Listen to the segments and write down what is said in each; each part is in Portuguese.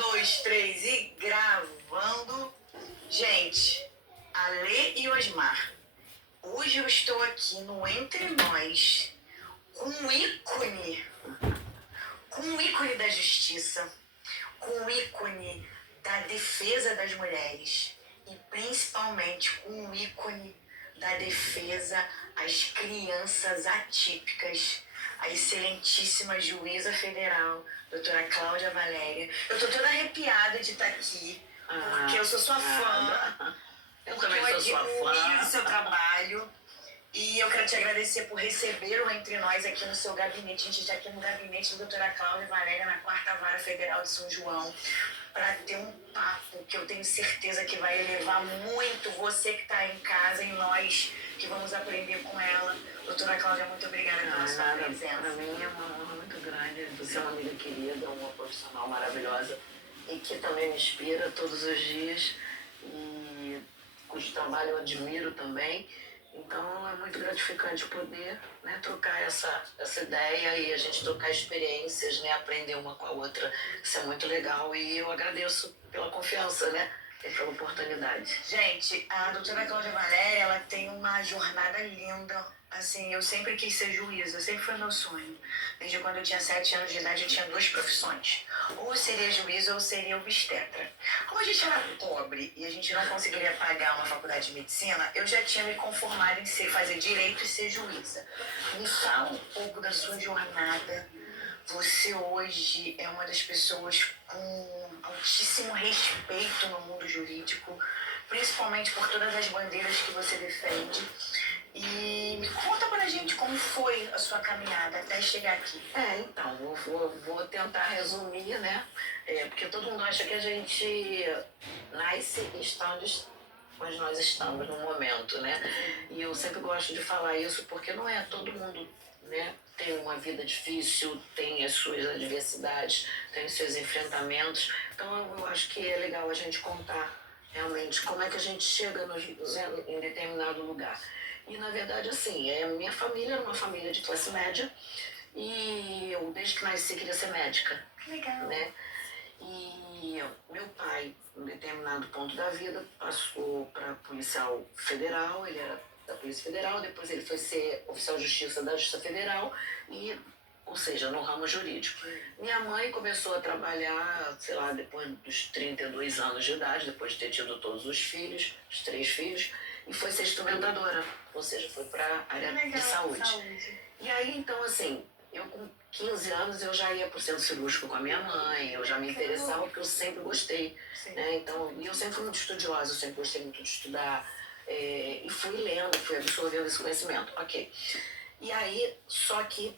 dois, três e gravando. Gente, Ale e Osmar, hoje eu estou aqui no Entre Nós com um ícone da justiça, com um ícone da defesa das mulheres e principalmente com um ícone da defesa às crianças atípicas, a excelentíssima juíza federal, doutora Cláudia Valéria. Eu tô toda arrepiada de estar aqui, porque eu sou sua fã. Eu também sou sua fã. Admiro o seu trabalho. E eu quero te agradecer por receber o Entre Nós aqui no seu gabinete. A gente está aqui no gabinete da doutora Cláudia Valéria, na 4ª Vara Federal de São João, para ter um papo que eu tenho certeza que vai elevar muito você que está em casa e nós que vamos aprender com ela. Doutora Cláudia, muito obrigada pela sua presença. Para mim é uma honra muito grande. Você é uma amiga querida, uma profissional maravilhosa e que também me inspira todos os dias e cujo trabalho eu admiro também. Então é muito gratificante poder, né, trocar essa ideia e a gente trocar experiências, né, aprender uma com a outra. Isso é muito legal e eu agradeço pela confiança, né, e pela oportunidade. Gente, a doutora Cláudia Valéria, ela tem uma jornada linda. Assim, eu sempre quis ser juíza, sempre foi meu sonho. Desde quando eu tinha 7 anos de idade, eu tinha 2 profissões. Ou eu seria juíza ou eu seria obstetra. Como a gente era pobre e a gente não conseguiria pagar uma faculdade de medicina, eu já tinha me conformado em fazer direito e ser juíza. Me fala um pouco da sua jornada. Você hoje é uma das pessoas com altíssimo respeito no mundo jurídico, principalmente por todas as bandeiras que você defende. E me conta pra gente como foi a sua caminhada até chegar aqui. Então, vou tentar resumir, né? Porque todo mundo acha que a gente nasce e está onde nós estamos no momento, né? E eu sempre gosto de falar isso porque não é todo mundo, né, tem uma vida difícil, tem as suas adversidades, tem os seus enfrentamentos. Então eu acho que é legal a gente contar realmente como é que a gente chega em determinado lugar. E na verdade, assim, minha família era uma família de classe média e eu desde que nasci queria ser médica. Que legal. Né? E meu pai, em determinado ponto da vida, passou para policial federal, ele era da Polícia Federal, depois ele foi ser oficial de justiça da Justiça Federal, ou seja, no ramo jurídico. Minha mãe começou a trabalhar, sei lá, depois dos 32 anos de idade, depois de ter tido todos os filhos, os 3 filhos, e foi ser instrumentadora, ou seja, foi para a área de saúde. E aí, então, assim, eu com 15 anos eu já ia para o centro cirúrgico com a minha mãe, eu já me interessava porque eu sempre gostei. Né? Então, e eu sempre fui muito estudiosa, eu sempre gostei muito de estudar, e fui lendo, fui absorvendo esse conhecimento. Ok. E aí, só que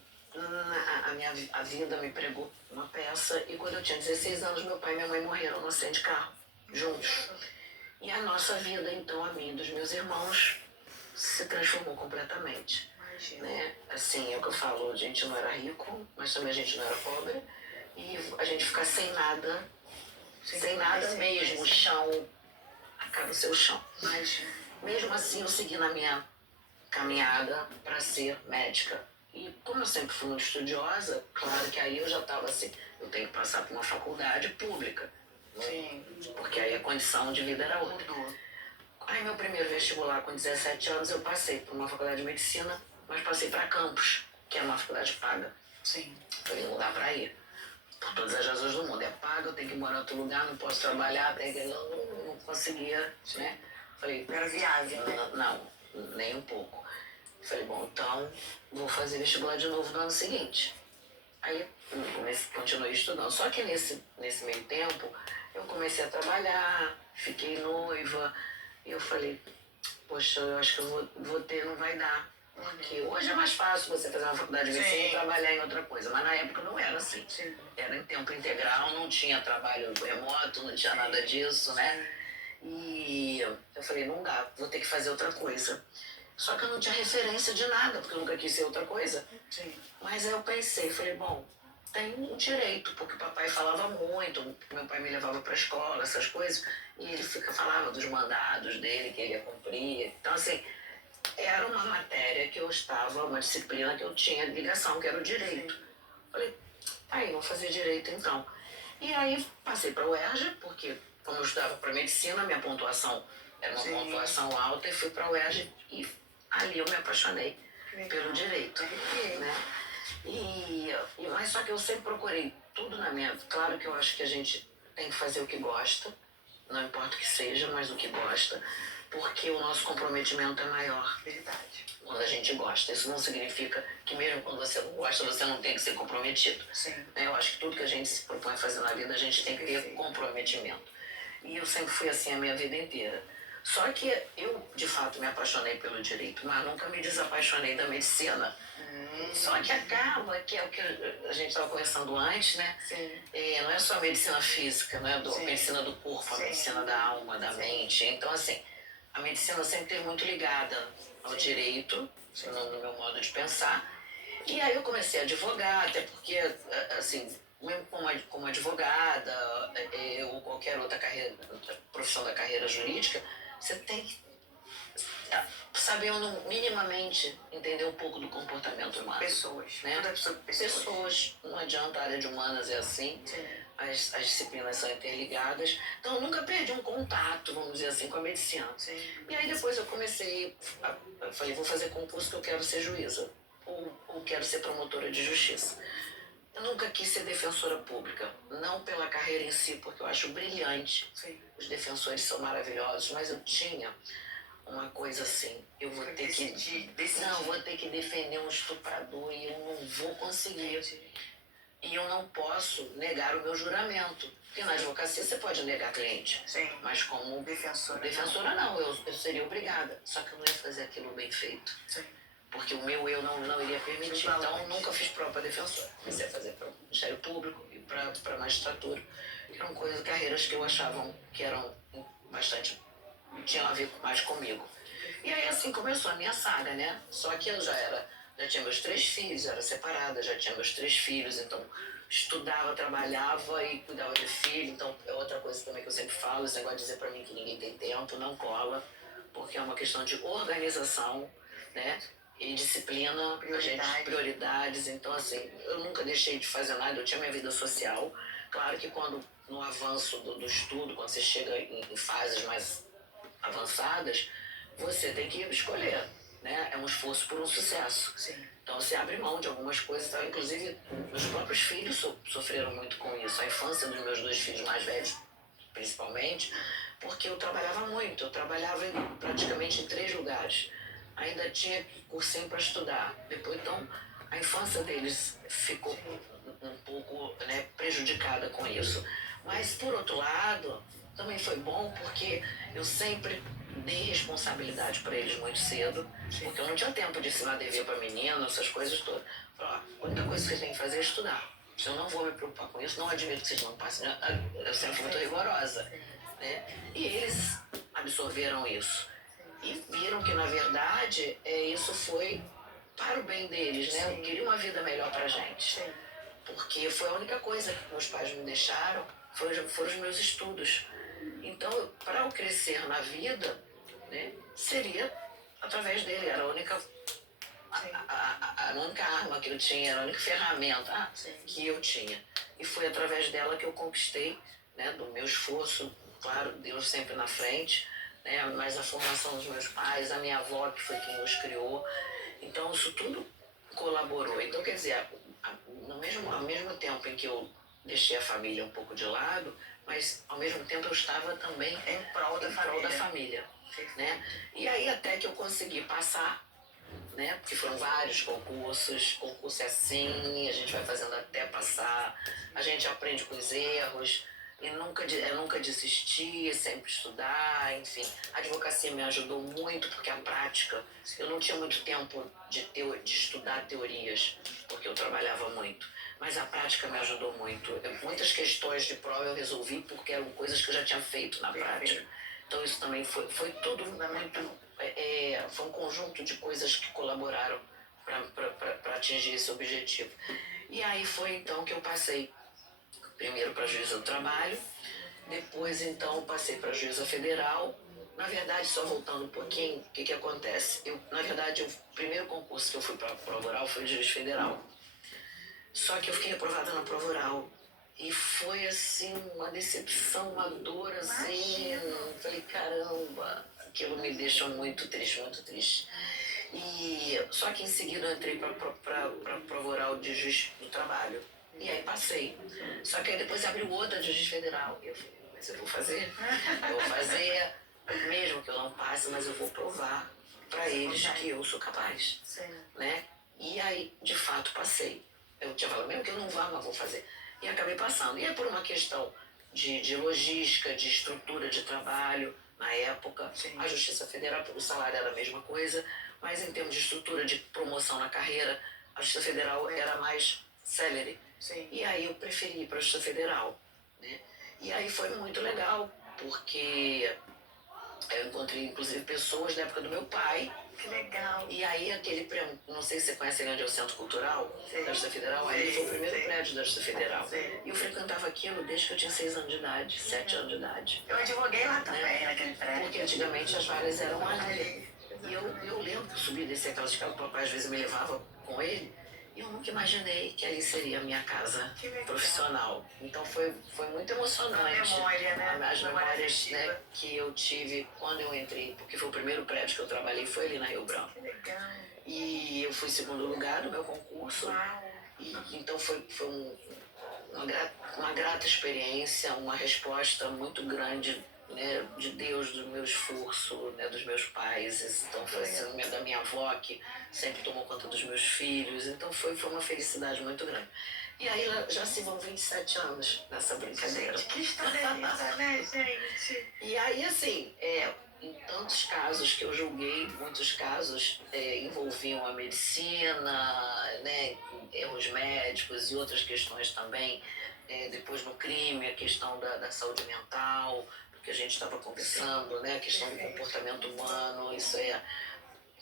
a vida me pregou uma peça e quando eu tinha 16 anos, meu pai e minha mãe morreram no acidente de carro, juntos. E a nossa vida, então, a minha e dos meus irmãos, se transformou completamente. Né? Assim, é o que eu falo, a gente não era rico, mas também a gente não era pobre. E a gente ficar sem nada, sem nada mesmo, o chão, acaba o seu chão. Mesmo assim, eu segui na minha caminhada para ser médica. E como eu sempre fui muito estudiosa, claro que aí eu já estava assim, eu tenho que passar por uma faculdade pública. Sim. Porque aí a condição de vida era outra. Aí meu primeiro vestibular com 17 anos eu passei por uma faculdade de medicina, mas passei para Campos, que é uma faculdade paga. Sim. Falei, não dá para ir. Por todas as razões do mundo. É pago, eu tenho que morar em outro lugar, não posso trabalhar, não conseguia, né? Falei, era viável, né? Não, nem um pouco. Falei, bom, então vou fazer vestibular de novo no ano seguinte. Aí continuei estudando. Só que nesse meio tempo, eu comecei a trabalhar, fiquei noiva. E eu falei, poxa, eu acho que eu vou ter, não vai dar. Porque hoje é mais fácil você fazer uma faculdade de medicina e trabalhar em outra coisa. Mas na época não era assim. Sim. Era em tempo integral, não tinha trabalho remoto, não tinha nada disso, né? E eu falei, não dá, vou ter que fazer outra coisa. Só que eu não tinha referência de nada, porque eu nunca quis ser outra coisa. Sim. Mas aí eu pensei, falei, bom, tem um direito, porque o papai falava muito, meu pai me levava para a escola, essas coisas, e ele falava dos mandados dele, que ele ia cumprir. Então, assim, era uma matéria que eu estava, uma disciplina que eu tinha ligação, que era o direito. Falei, aí, vou fazer direito então. E aí passei para a UERJ, porque como eu estudava para medicina, minha pontuação era uma pontuação alta, e fui para a UERJ e ali eu me apaixonei pelo direito, né? Mas só que eu sempre procurei tudo na minha... Claro que eu acho que a gente tem que fazer o que gosta, não importa o que seja, mas o que gosta, porque o nosso comprometimento é maior. Verdade. Quando a gente gosta. Isso não significa que mesmo quando você não gosta, você não tem que ser comprometido. Sim. Eu acho que tudo que a gente se propõe a fazer na vida, a gente tem que ter comprometimento. E eu sempre fui assim a minha vida inteira. Só que eu, de fato, me apaixonei pelo direito, mas nunca me desapaixonei da medicina. Só que acaba, que é o que a gente estava conversando antes, né? Não é só a medicina física, né? A medicina do corpo, a medicina da alma, da mente. Então, assim, a medicina sempre esteve muito ligada ao direito, no meu modo de pensar. E aí eu comecei a advogar, até porque, assim, mesmo como advogada, ou qualquer outra carreira, profissão da carreira jurídica, você tem que saber minimamente entender um pouco do comportamento humano. Pessoas, né? Toda pessoa, Pessoas. Não adianta, a área de humanas é assim. As disciplinas são interligadas. Então eu nunca perdi um contato, vamos dizer assim, com a medicina. E aí depois eu comecei, eu falei, vou fazer concurso que eu quero ser juíza. Ou quero ser promotora de justiça. Eu nunca quis ser defensora pública, não pela carreira em si, porque eu acho brilhante. Os defensores são maravilhosos, mas eu tinha uma coisa assim, eu vou ter que... Não, vou ter que defender um estuprador e eu não vou conseguir. E eu não posso negar o meu juramento. Porque na advocacia você pode negar cliente. Mas como defensora não, eu seria obrigada. Só que eu não ia fazer aquilo bem feito. Porque o meu eu não iria permitir. Então eu nunca fiz prova para defensora. Comecei a fazer para o Ministério Público e para a magistratura. Que eram carreiras que eu achava que eram bastante... tinham a ver mais comigo. E aí assim começou a minha saga, né? Só que eu já tinha meus 3 filhos, era separada, já tinha meus 3 filhos, então estudava, trabalhava e cuidava de filho. Então é outra coisa também que eu sempre falo, esse negócio de dizer pra mim que ninguém tem tempo, não cola, porque é uma questão de organização, né? E disciplina, prioridades. Então assim, eu nunca deixei de fazer nada, eu tinha minha vida social. Claro que quando no avanço do estudo, quando você chega em fases mais avançadas, você tem que escolher, né? É um esforço por um sucesso. Então você abre mão de algumas coisas, tá? Inclusive meus próprios filhos sofreram muito com isso, a infância dos meus 2 filhos mais velhos, principalmente, porque eu trabalhava muito, eu trabalhava praticamente em 3 lugares. Ainda tinha cursinho para estudar. Depois, então, a infância deles ficou um pouco, né, prejudicada com isso. Mas, por outro lado, também foi bom porque eu sempre dei responsabilidade para eles muito cedo, porque eu não tinha tempo de ensinar dever para menino, essas coisas todas. Falei, a única coisa que vocês têm que fazer é estudar. Se eu não vou me preocupar com isso, não admito que vocês não passem. Eu sempre fui muito rigorosa. Né? E eles absorveram isso. E viram que, na verdade, isso foi para o bem deles, né? Eu queria uma vida melhor para a gente. Porque foi a única coisa que meus pais me deixaram, foram os meus estudos. Então, para eu crescer na vida, né, seria através dele. Era a única arma que eu tinha, era a única ferramenta que eu tinha. E foi através dela que eu conquistei, né, do meu esforço, claro, Deus sempre na frente, né, mas a formação dos meus pais, a minha avó, que foi quem nos criou. Então, isso tudo colaborou. Então, quer dizer, ao mesmo tempo em que eu deixei a família um pouco de lado, mas ao mesmo tempo eu estava também em prol da família, né? E aí até que eu consegui passar, né? Porque foram vários concurso é assim, a gente vai fazendo até passar, a gente aprende com os erros, e nunca desistir, sempre estudar, enfim. A advocacia me ajudou muito, porque a prática, eu não tinha muito tempo de estudar teorias, porque eu trabalhava muito. Mas a prática me ajudou muito. Muitas questões de prova eu resolvi porque eram coisas que eu já tinha feito na prática. Então isso também foi tudo muito... foi um conjunto de coisas que colaboraram para atingir esse objetivo. E aí foi então que eu passei primeiro para juíza do trabalho, depois então passei para juíza federal. Na verdade, só voltando um pouquinho, o que acontece? Na verdade, o primeiro concurso que eu fui para a prova oral foi de juiz federal. Só que eu fiquei aprovada na prova oral E foi assim, uma decepção, uma dor assim. Imagino. Falei, caramba, aquilo me deixou muito triste, muito triste. E só que em seguida eu entrei para prova oral de juiz do trabalho. E aí passei. Só que aí depois abriu outra de juiz federal. E eu falei, mas eu vou fazer. Eu vou fazer, mesmo que eu não passe, mas eu vou provar para eles que eu sou capaz. Sim. Né? E aí, de fato, passei. Eu tinha falado, mesmo que eu não vá, mas vou fazer. E acabei passando. E é por uma questão de logística, de estrutura de trabalho. Na época, Sim. a Justiça Federal, o salário era a mesma coisa, mas em termos de estrutura de promoção na carreira, a Justiça Federal era mais célere. Sim. E aí eu preferi ir para a Justiça Federal. Né? E aí foi muito legal, porque eu encontrei, inclusive, pessoas da época do meu pai. Que legal. E aí aquele prédio, não sei se você conhece ali onde é o Centro Cultural Sim. da Justiça Federal, Sim, ali foi o primeiro sim. prédio da Justiça Federal. Sim. E eu frequentava aquilo desde que eu tinha 6 anos de idade, 7 anos de idade. Eu advoguei lá também, naquele prédio. Porque antigamente as varas eram ali. Ali. E eu lembro que eu subia e descia aquelas escadas, o papai às vezes me levava com ele, e eu nunca imaginei que ali seria a minha casa Que legal. profissional. Então foi muito A emocionante. memória, né? As Memória memórias, afetiva. né, que eu tive quando eu entrei, porque foi o primeiro prédio que eu trabalhei, foi ali na Rio Branco. Que legal. E eu fui em segundo lugar no meu concurso. Uau. E, então foi uma grata experiência, uma resposta muito grande, né, de Deus, do meu esforço, né, dos meus pais. Então foi assim, da minha avó, que sempre tomou conta dos meus filhos. Então foi uma felicidade muito grande. E aí já se vão 27 anos nessa brincadeira. Gente, que história linda, né, gente? E aí, assim, em tantos casos que eu julguei, muitos casos envolviam a medicina, né, erros médicos e outras questões também. Depois no crime, a questão da saúde mental, porque a gente estava conversando, né, a questão do comportamento humano, isso é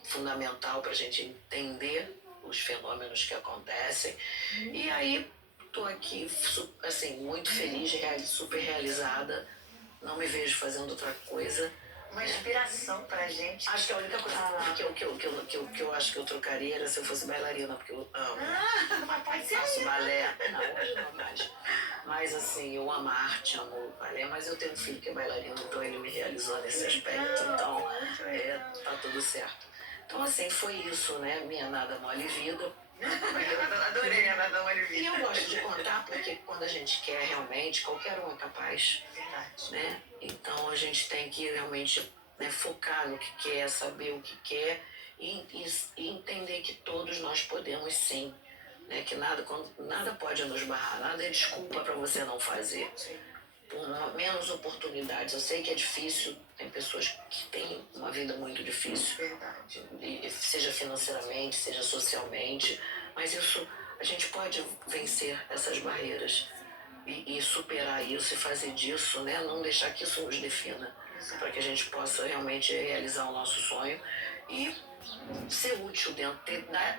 fundamental para a gente entender os fenômenos que acontecem. E aí estou aqui, assim, muito feliz, super realizada. Não me vejo fazendo outra coisa. Uma inspiração pra gente. Acho que a única coisa que eu acho que eu trocaria era se eu fosse bailarina, porque eu amo. Mas pode ser Faço aí. balé. Não, hoje não mais. Mas assim, eu amo a arte, amo o balé, mas eu tenho um filho que é bailarino, então ele me realizou nesse aspecto. Então, tá tudo certo. Então, assim, foi isso, né? Minha nada mole vida. Eu adorei a Nada Mole E Vida. eu gosto de contar porque quando a gente quer realmente, qualquer um é capaz, Verdade. né? Então a gente tem que realmente, né, focar no que quer, saber o que quer e entender que todos nós podemos sim, né? Que nada pode nos barrar, nada é desculpa para você não fazer. Sim. Por menos oportunidades. Eu sei que é difícil, tem pessoas que têm uma vida muito difícil, Verdade. seja financeiramente, seja socialmente, mas isso, a gente pode vencer essas barreiras e superar isso e fazer disso, né? Não deixar que isso nos defina, para que a gente possa realmente realizar o nosso sonho e ser útil dentro,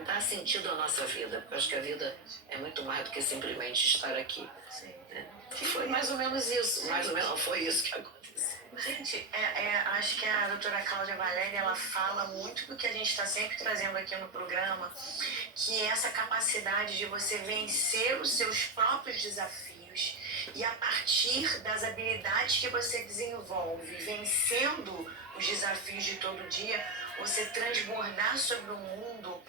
dar sentido à nossa vida, porque eu acho que a vida é muito mais do que simplesmente estar aqui. Sim. Né? Foi mais ou menos isso, mais ou menos foi isso que aconteceu. Gente, acho que a doutora Cláudia Valéria, ela fala muito do que a gente está sempre trazendo aqui no programa, que é essa capacidade de você vencer os seus próprios desafios e a partir das habilidades que você desenvolve, vencendo os desafios de todo dia, você transbordar sobre o mundo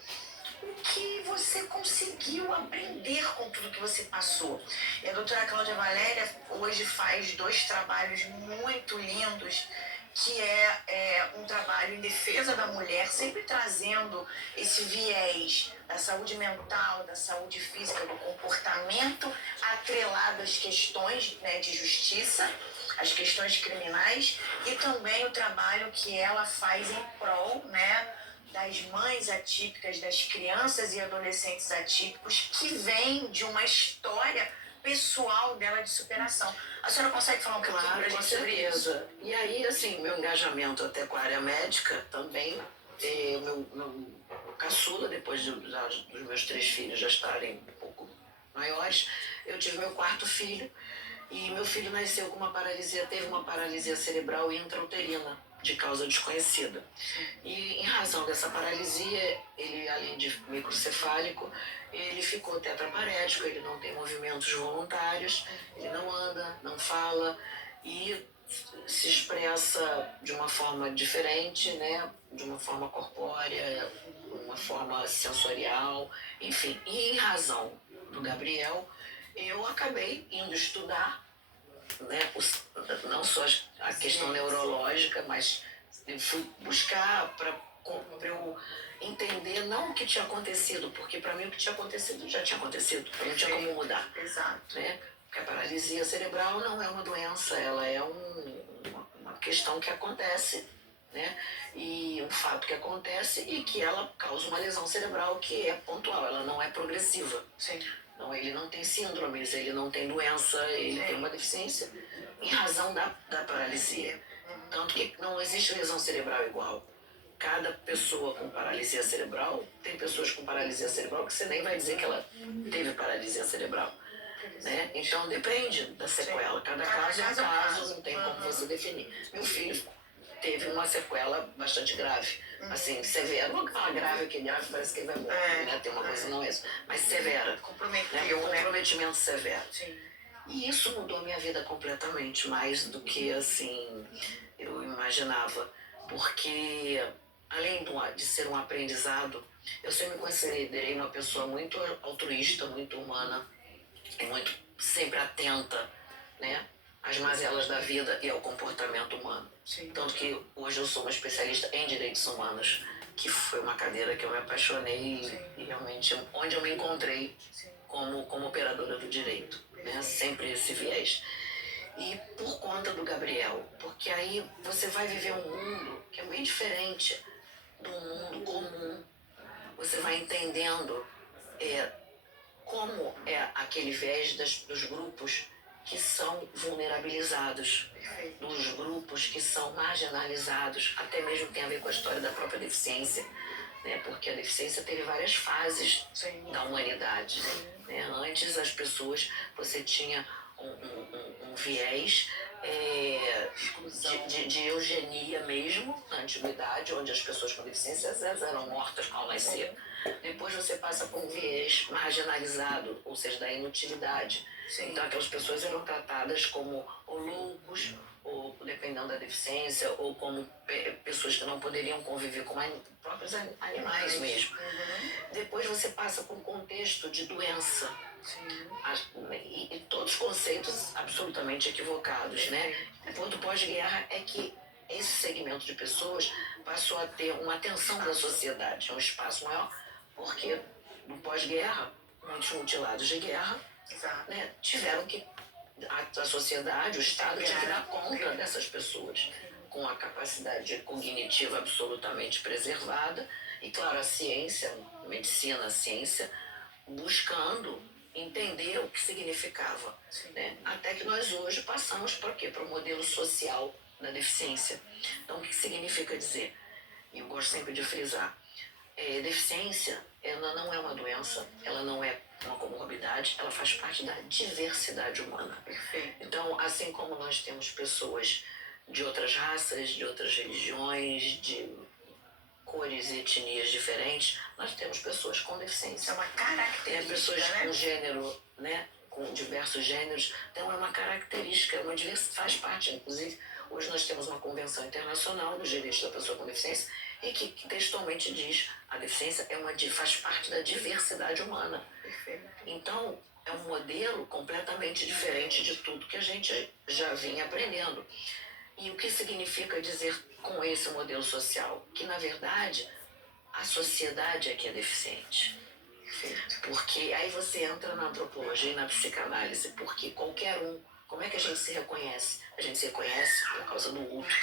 o que você conseguiu aprender com tudo que você passou. E a doutora Cláudia Valéria hoje faz 2 trabalhos muito lindos, que é um trabalho em defesa da mulher, sempre trazendo esse viés da saúde mental, da saúde física, do comportamento, atrelado às questões, né, de justiça, as questões criminais, e também o trabalho que ela faz em prol, né, das mães atípicas, das crianças e adolescentes atípicos, que vêm de uma história pessoal dela de superação. A senhora consegue falar um pouquinho pra gente sobre isso? E aí, assim, meu engajamento até com a área médica também, meu caçula, depois dos meus 3 filhos já estarem um pouco maiores, eu tive meu 4º filho, e meu filho nasceu com teve uma paralisia cerebral intrauterina. de causa desconhecida. E em razão dessa paralisia, ele, além de microcefálico, ele ficou tetraparético, ele não tem movimentos voluntários, ele não anda, não fala e se expressa de uma forma diferente, né? De uma forma corpórea, uma forma sensorial, enfim. E em razão do Gabriel, eu acabei indo estudar, né, não só a questão neurológica, mas eu fui buscar para eu entender não o que tinha acontecido, porque para mim o que tinha acontecido já tinha acontecido, eu não tinha como mudar. Exato. Né? Porque a paralisia cerebral não é uma doença, ela é uma questão que acontece, né? E um fato que acontece e que ela causa uma lesão cerebral que é pontual, ela não é progressiva. Sim. Então, ele não tem síndromes, ele não tem doença, ele tem uma deficiência em razão da paralisia. Tanto que não existe lesão cerebral igual. Cada pessoa com paralisia cerebral, tem pessoas com paralisia cerebral que você nem vai dizer que ela teve paralisia cerebral. Né? Então depende da sequela. Cada caso é um caso, não tem como você definir. Meu filho teve uma sequela bastante grave. Assim, severa. Não grave, que grave parece que ele vai morrer, né? Tem uma coisa, não é isso. Mas severa. Comprometeu, né? né? Comprometimento severo. Sim. E isso mudou a minha vida completamente, mais do que, assim, eu imaginava. Porque, além de ser um aprendizado, eu sempre considerei uma pessoa muito altruísta, muito humana, e muito sempre atenta, né, às mazelas da vida e ao comportamento humano. Sim. Tanto que hoje eu sou uma especialista em direitos humanos, que foi uma cadeira que eu me apaixonei e realmente onde eu me encontrei como operadora do direito, né, sempre esse viés. E por conta do Gabriel, porque aí você vai viver um mundo que é bem diferente do mundo comum. Você vai entendendo como é aquele viés dos grupos que são vulnerabilizados, dos grupos que são marginalizados, até mesmo tem a ver com a história da própria deficiência, né? Porque a deficiência teve várias fases da humanidade. Né? Antes as pessoas, você tinha um viés de eugenia mesmo, na antiguidade, onde as pessoas com deficiência às vezes eram mortas ao nascer. Depois você passa por um viés marginalizado, ou seja, da inutilidade. Então aquelas pessoas eram tratadas como ou loucos, ou dependendo da deficiência, ou como pessoas que não poderiam conviver com próprios animais mesmo. Depois você passa por um contexto de doença. E todos os conceitos absolutamente equivocados, né? Depois do pós-guerra é que esse segmento de pessoas passou a ter uma atenção da sociedade, um espaço maior, porque no pós-guerra, muitos mutilados de guerra, né, tiveram que a sociedade, o Estado tinha que dar conta dessas pessoas com a capacidade cognitiva absolutamente preservada e, claro, a ciência, a medicina, a ciência, buscando entender o que significava. Né? Até que nós hoje passamos para quê? Para o modelo social da deficiência. Então, o que significa dizer? E eu gosto sempre de frisar. Deficiência, ela não é uma doença, ela não é uma comorbidade, ela faz parte da diversidade humana. Então, assim como nós temos pessoas de outras raças, de outras religiões, de cores e etnias diferentes, nós temos pessoas com deficiência. É uma característica, pessoas né? com gênero, né? Com diversos gêneros, então é uma característica, faz parte, inclusive, hoje nós temos uma convenção internacional dos direitos da pessoa com deficiência e que textualmente diz a deficiência faz parte da diversidade humana. Então, é um modelo completamente diferente de tudo que a gente já vinha aprendendo. E o que significa dizer com esse modelo social? Que, na verdade, a sociedade é que é deficiente. Porque aí você entra na antropologia e na psicanálise, porque qualquer como é que a gente se reconhece? A gente se reconhece por causa do outro.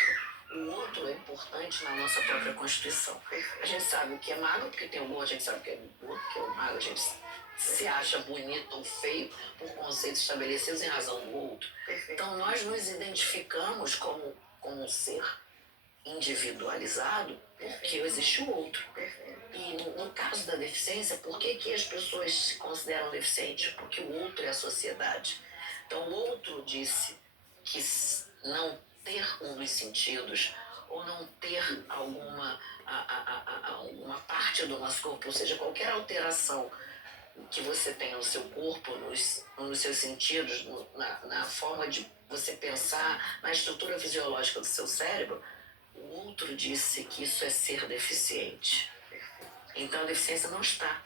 O outro é importante na nossa própria constituição. A gente sabe o que é magro porque tem o bom, a gente sabe o que é gordo porque é o magro, a gente se acha bonito ou feio por conceitos estabelecidos em razão do outro. Então nós nos identificamos como um ser individualizado porque existe o outro. E no caso da deficiência, por que as pessoas se consideram deficientes? Porque o outro é a sociedade. Então o outro disse que não ter um dos sentidos ou não ter alguma parte do nosso corpo, ou seja, qualquer alteração que você tem no seu corpo, nos seus sentidos, na forma de você pensar, na estrutura fisiológica do seu cérebro, o outro disse que isso é ser deficiente. Então a deficiência não está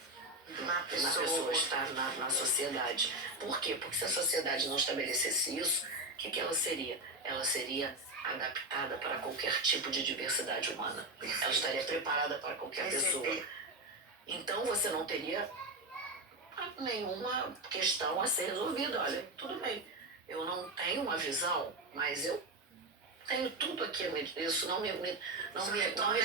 na pessoa, está na sociedade. Por quê? Porque se a sociedade não estabelecesse isso, o que ela seria? Ela seria adaptada para qualquer tipo de diversidade humana. Ela estaria preparada para qualquer pessoa. Então você não teria nenhuma questão a ser resolvida. Olha, tudo bem, eu não tenho uma visão, mas eu tenho tudo aqui. Isso não me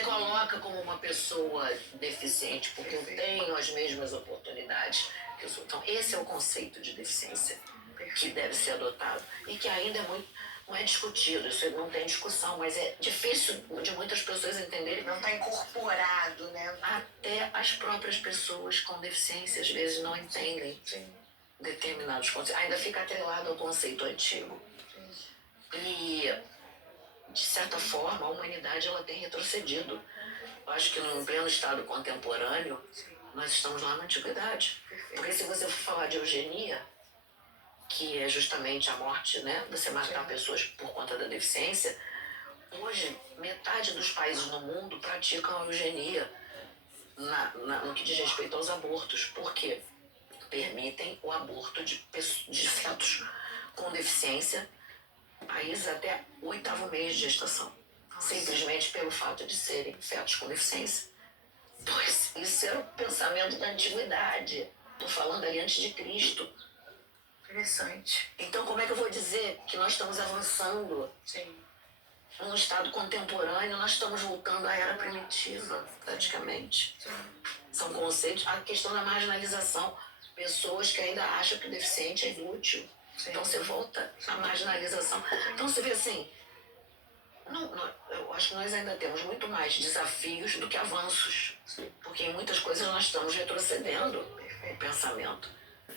coloca como uma pessoa deficiente, porque eu tenho as mesmas oportunidades que eu sou. Então, esse é o conceito de deficiência que deve ser adotado e que ainda não é discutido, isso não tem discussão, mas é difícil de muitas pessoas entenderem. Não está incorporado, né? Até as próprias pessoas com deficiência às vezes não entendem determinados conceitos. Ainda fica atrelado ao conceito antigo. E, de certa forma, a humanidade ela tem retrocedido. Eu acho que no pleno estado contemporâneo, nós estamos lá na antiguidade. Porque se você for falar de eugenia, que é justamente a morte, né? Você matar pessoas por conta da deficiência. Hoje, metade dos países no mundo praticam a eugenia no que diz respeito aos abortos. Por quê? Permitem o aborto de fetos com deficiência, países até o 8º mês de gestação. Simplesmente pelo fato de serem fetos com deficiência. Pois isso era o pensamento da antiguidade. Estou falando ali antes de Cristo. Interessante. Então, como é que eu vou dizer que nós estamos avançando? Num estado contemporâneo, nós estamos voltando à era primitiva, praticamente. São conceitos. A questão da marginalização. Pessoas que ainda acham que o deficiente é inútil. Então, você volta à marginalização. Então, você vê assim, eu acho que nós ainda temos muito mais desafios do que avanços. Porque em muitas coisas nós estamos retrocedendo o pensamento.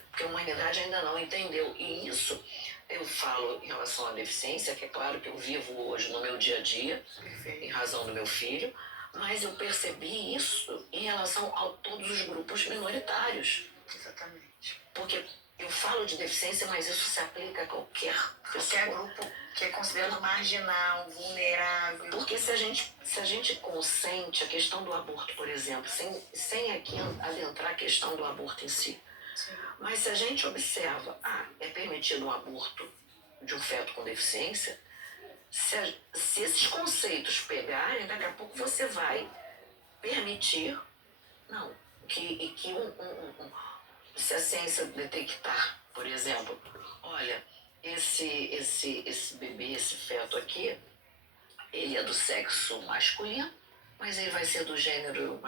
Porque a humanidade ainda não entendeu. E isso eu falo em relação à deficiência, que é claro que eu vivo hoje no meu dia a dia, em razão do meu filho, mas eu percebi isso em relação a todos os grupos minoritários. Exatamente. Porque eu falo de deficiência, mas isso se aplica a qualquer pessoa. Qualquer grupo que é considerado marginal, vulnerável. Porque se a gente consente a questão do aborto, por exemplo, sem aqui adentrar a questão do aborto em si, mas se a gente observa, é permitido um aborto de um feto com deficiência, se esses conceitos pegarem, daqui a pouco você vai permitir, se a ciência detectar, por exemplo, olha, esse bebê, esse feto aqui, ele é do sexo masculino, mas ele vai ser do gênero,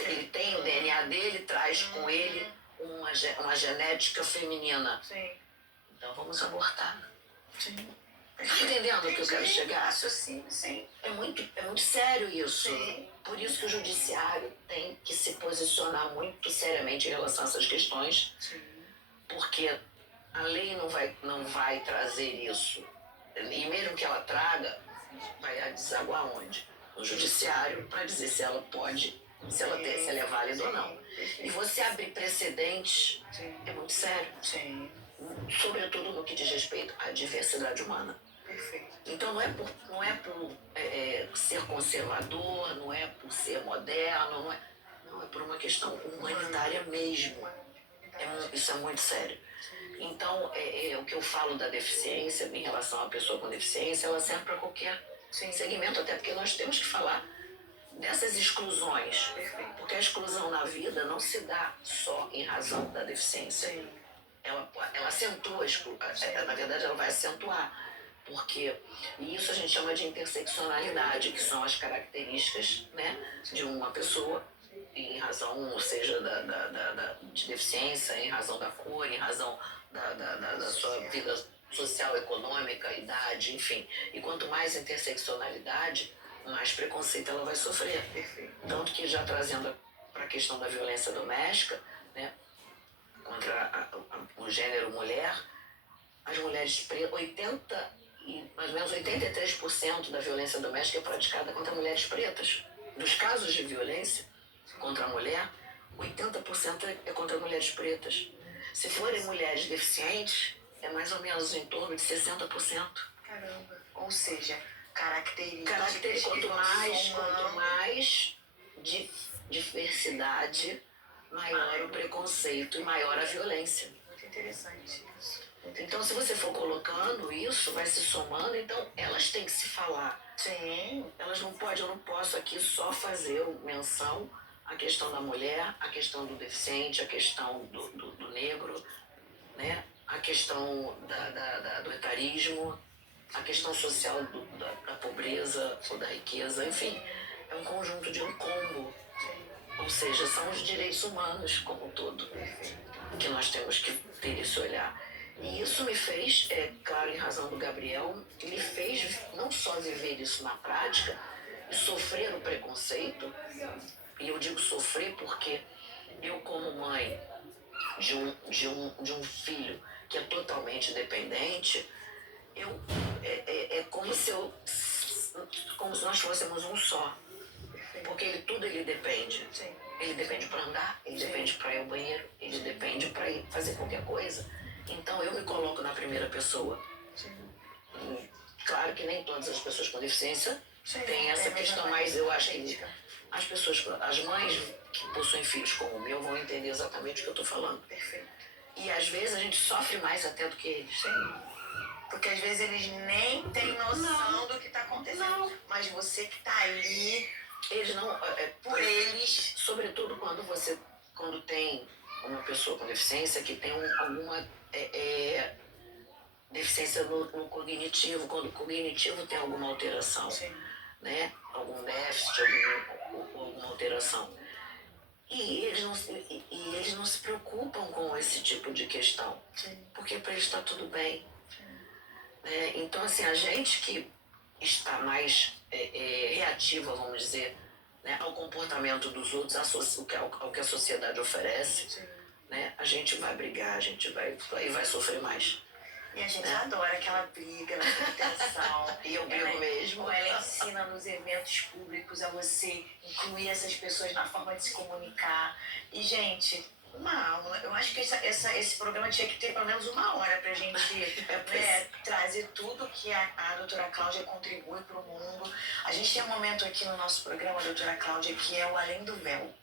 ele tem o DNA dele, traz com ele uma genética feminina. Então vamos abortar. Tá entendendo o que eu quero chegar? Sim. É muito sério isso. Por isso que o judiciário tem que se posicionar muito seriamente em relação a essas questões. Porque a lei não vai trazer isso. E mesmo que ela traga, vai desaguar onde? No judiciário, para dizer se ela pode, se ela é válida ou não. E você abrir precedentes é muito sério. Sobretudo no que diz respeito à diversidade humana. Então não é por ser conservador, não é por ser moderno, não é por uma questão humanitária mesmo. Isso é muito sério. Então, o que eu falo da deficiência, em relação à pessoa com deficiência, ela serve para qualquer segmento, até porque nós temos que falar dessas exclusões. Porque a exclusão na vida não se dá só em razão da deficiência. Ela acentua, na verdade ela vai acentuar. E isso a gente chama de interseccionalidade, que são as características, né, de uma pessoa, em razão, ou seja, de deficiência, em razão da cor, em razão da sua vida social, econômica, idade, enfim. E quanto mais interseccionalidade, mais preconceito ela vai sofrer. Tanto que, já trazendo para a questão da violência doméstica, né, contra o gênero mulher, as mulheres pretas, e mais ou menos 83% da violência doméstica é praticada contra mulheres pretas. Dos casos de violência contra a mulher, 80% é contra mulheres pretas. Se forem mulheres deficientes, é mais ou menos em torno de 60%. Caramba. Ou seja, características quanto mais diversidade, maior o preconceito e maior a violência. Muito interessante isso. Então, se você for colocando isso, vai se somando, então elas têm que se falar. Sim. Elas não podem, eu não posso aqui só fazer menção à questão da mulher, à questão do deficiente, à questão do negro, né? A questão do etarismo, a questão social da pobreza ou da riqueza, enfim, é um conjunto de um combo. Ou seja, são os direitos humanos como um todo que nós temos que ter esse olhar. E isso me fez, claro, em razão do Gabriel, me fez não só viver isso na prática e sofrer o preconceito, e eu digo sofrer porque eu, como mãe de um filho que é totalmente dependente, é como se nós fôssemos um só. Porque tudo ele depende. Sim. Ele depende para andar, ele depende para ir ao banheiro, ele depende para ir fazer qualquer coisa. Então eu me coloco na primeira pessoa. Claro que nem todas as pessoas com deficiência têm essa questão, mas eu acho que as mães que possuem filhos como o meu vão entender exatamente o que eu estou falando. Perfeito. E às vezes a gente sofre mais até do que eles. Sim. Porque às vezes eles nem têm noção do que está acontecendo. Não. Mas você que está ali, eles não. Por eles. Sobretudo quando tem uma pessoa com deficiência que tem alguma deficiência no cognitivo, quando o cognitivo tem alguma alteração. Sim. Né? Algum déficit, alguma alteração. E eles não se preocupam com esse tipo de questão. Sim. Porque para eles está tudo bem. Então, assim, a gente que está mais reativa, vamos dizer, né, ao comportamento dos outros, ao que a sociedade oferece, né, a gente vai brigar, a gente vai sofrer mais. E a gente adora aquela briga, ela tem atenção. E eu brigo mesmo. Ela ensina nos eventos públicos a você incluir essas pessoas na forma de se comunicar. E, gente, uma aula. Eu acho que esse programa tinha que ter pelo menos uma hora pra gente trazer tudo que a doutora Cláudia contribui para o mundo. A gente tem um momento aqui no nosso programa, doutora Cláudia, que é o Além do Véu.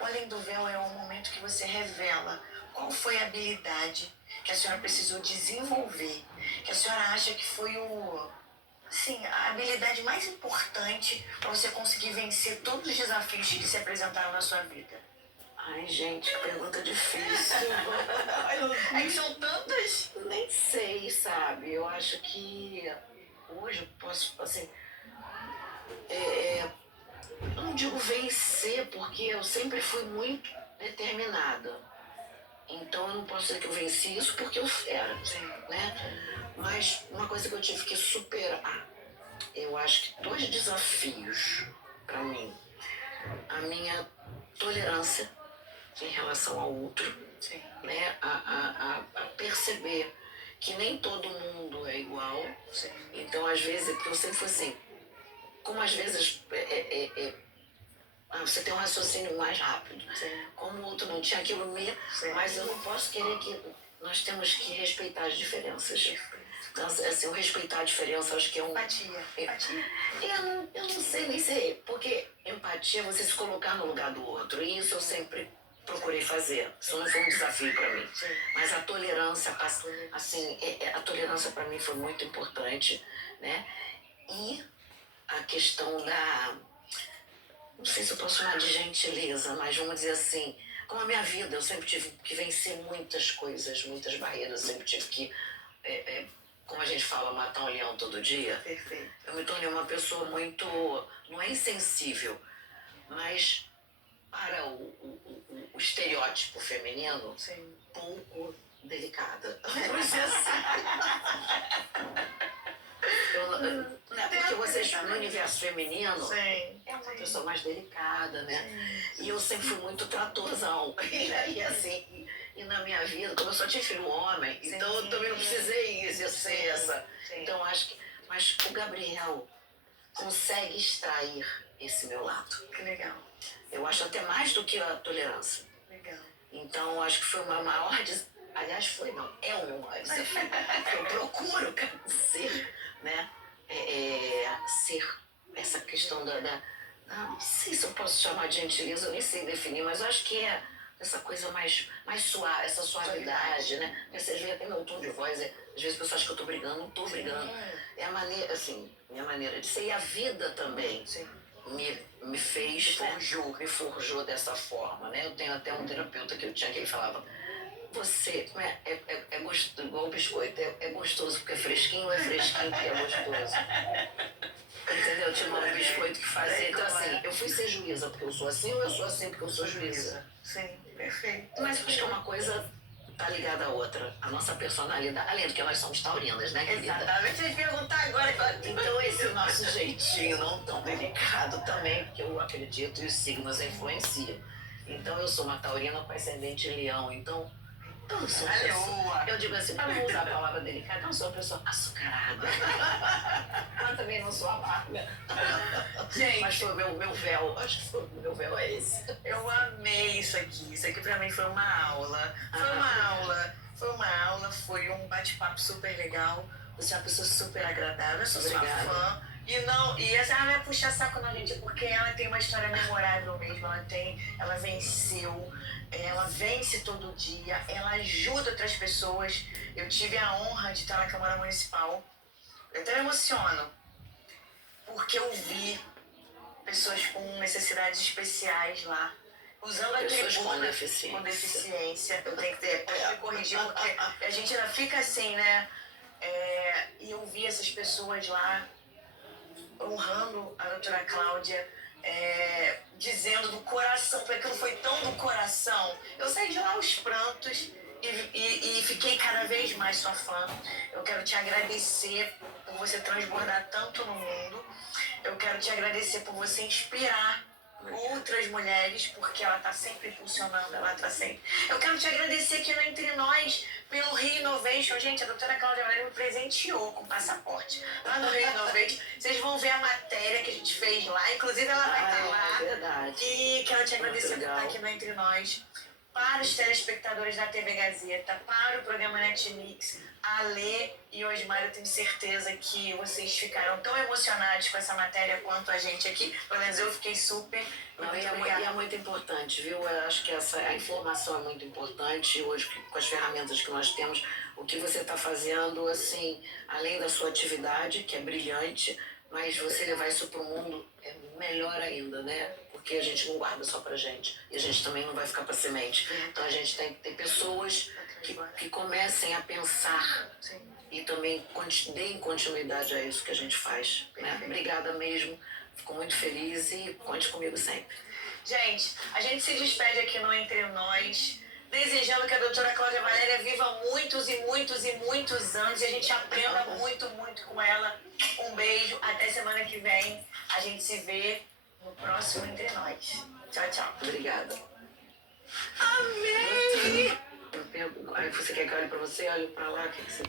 O Além do Véu é um momento que você revela qual foi a habilidade que a senhora precisou desenvolver, que a senhora acha que foi a habilidade mais importante para você conseguir vencer todos os desafios que se apresentaram na sua vida. Ai, gente, que pergunta difícil. É que são tantas. Nem sei, sabe? Eu acho que hoje eu posso, assim, eu não digo vencer, porque eu sempre fui muito determinada. Então eu não posso dizer que eu venci isso porque eu era, né? Mas uma coisa que eu tive que superar, eu acho que 2 desafios para mim. A minha tolerância em relação ao outro, né? A perceber que nem todo mundo é igual. Então, às vezes, porque eu sempre fui assim, como às vezes você tem um raciocínio mais rápido. Como o outro não tinha aquilo mesmo, mas eu não posso querer que nós temos que respeitar as diferenças. Então, assim, eu respeitar a diferença, acho que é um... Empatia. Eu não sei nem ser, porque empatia é você se colocar no lugar do outro, e isso eu sempre procurei fazer. Isso não foi um desafio para mim. Mas a tolerância, assim, a tolerância para mim foi muito importante, né? E a questão da... Não sei se eu posso chamar de gentileza, mas vamos dizer assim, como a minha vida, eu sempre tive que vencer muitas coisas, muitas barreiras, eu sempre tive que, como a gente fala, matar um leão todo dia. Perfeito. Eu me tornei uma pessoa muito, não é insensível, mas para o estereótipo feminino, pouco delicada. Vamos dizer assim. Porque vocês, no universo feminino, é uma pessoa mais delicada, né? E eu sempre fui muito tratorzão. E assim, E na minha vida, como eu só tive filho homem, Sim. então eu também não precisei exercer essa. Sim. Então eu acho que. Mas o Gabriel consegue extrair esse meu lado. Que legal. Eu acho até mais do que a tolerância. Legal. Então, acho que foi uma maior. Aliás, foi, não, é o meu maior desafio. Eu procuro, quero ser, né? Ser essa questão não sei se eu posso chamar de gentileza, eu nem sei definir, mas eu acho que é essa coisa mais suave, essa suavidade, né? Porque vocês veem até meu tom de voz, às vezes as pessoas acham que eu tô brigando, não tô brigando. É a maneira, assim, minha maneira de ser. E a vida também. Sim. Me fez, me forjou dessa forma, né? Eu tenho até um terapeuta que eu tinha que ele falava, você é gostoso, igual o biscoito, é gostoso porque é fresquinho ou é fresquinho porque é gostoso? Entendeu? Tinha um biscoito que fazia. Então, assim, eu fui ser juíza porque eu sou assim ou eu sou assim porque eu sou juíza? Sim, perfeito. Mas acho que é uma coisa tá ligada à outra, a nossa personalidade, além do que nós somos taurinas, né, querida? Exatamente, deixa eu perguntar agora. Então esse nosso jeitinho não tão delicado também, porque eu acredito e os signos influenciam. Então eu sou uma taurina com ascendente em leão, então eu sou uma pessoa, eu digo assim, para não usar a palavra delicada, eu sou uma pessoa açucarada. Mas também não sou amarga. Gente, mas foi o meu véu, acho que o meu véu é esse. Eu amei isso aqui. Isso aqui pra mim foi uma aula. Foi um bate-papo super legal. Você é uma pessoa super agradável, eu sou sua fã. E essa não é puxar saco não, gente, porque ela tem uma história memorável mesmo. Ela venceu, ela vence todo dia, ela ajuda outras pessoas. Eu tive a honra de estar na Câmara Municipal. Eu até me emociono, porque eu vi pessoas com necessidades especiais lá, usando a tribuna com deficiência. Eu tenho que pode me corrigir, porque a gente ainda fica assim, né? E eu vi essas pessoas lá honrando a doutora Cláudia, dizendo do coração, porque aquilo foi tão do coração. Eu saí de lá aos prantos e fiquei cada vez mais sua fã. Eu quero te agradecer por você transbordar tanto no mundo. Eu quero te agradecer por você inspirar outras mulheres, porque ela está sempre impulsionando, ela está sempre... Eu quero te agradecer aqui no Entre Nós, pelo Rio Innovation. Gente, a doutora Cláudia Valéria me presenteou com passaporte lá no Rio Innovation. Vocês vão ver a matéria que a gente fez lá, inclusive ela vai estar lá. É verdade. E quero te agradecer por estar aqui no Entre Nós. Para os telespectadores da TV Gazeta, para o programa Netmix, a Lê e Osmar, eu tenho certeza que vocês ficaram tão emocionados com essa matéria quanto a gente aqui. Pelo menos eu fiquei super. E é muito importante, viu? Eu acho que a informação é muito importante. Hoje, com as ferramentas que nós temos, o que você está fazendo, assim, além da sua atividade, que é brilhante, mas você levar isso para o mundo é melhor ainda, né? Porque a gente não guarda só pra gente. E a gente também não vai ficar pra semente. Então a gente tem que ter pessoas que comecem a pensar e também deem continuidade a isso que a gente faz. Né? Obrigada mesmo. Fico muito feliz e conte comigo sempre. Gente, a gente se despede aqui no Entre Nós, desejando que a doutora Cláudia Valéria viva muitos e muitos e muitos anos e a gente aprenda muito, muito com ela. Um beijo, até semana que vem. A gente se vê no próximo Entre Nós. Tchau, tchau. Obrigada. Amei! Aí você quer que eu olhe pra você? Olhe pra lá, o que você